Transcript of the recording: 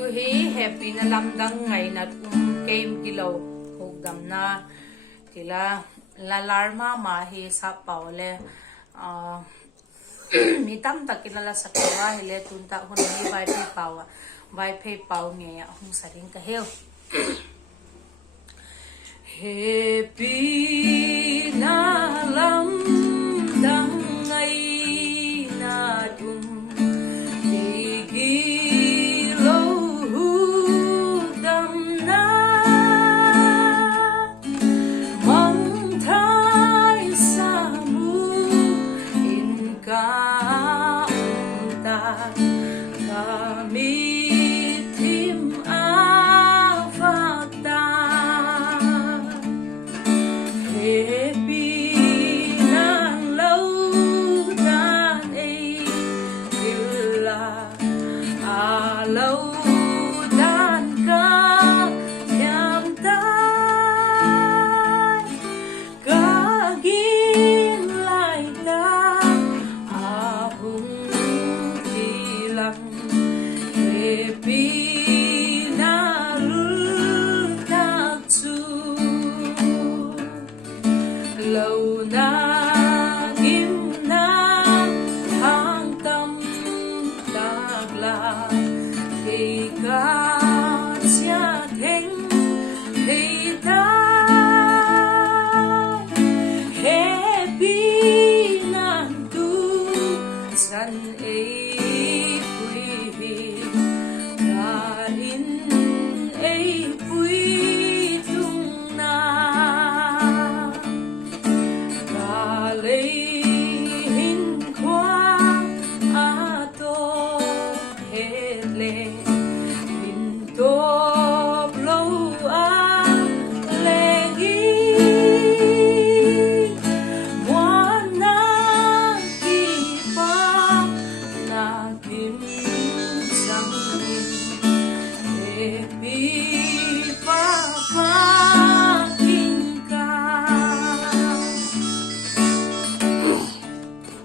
tu hi Hepina Lamdang Ngainat game kilo hugdam na kila lalarma ma hi sa paule mitam takilala sa kawa hele tunta hun hi Vaiphei pawa Vaiphei pau nge hung saring ka heu Hepina Lamdang Ngainat God.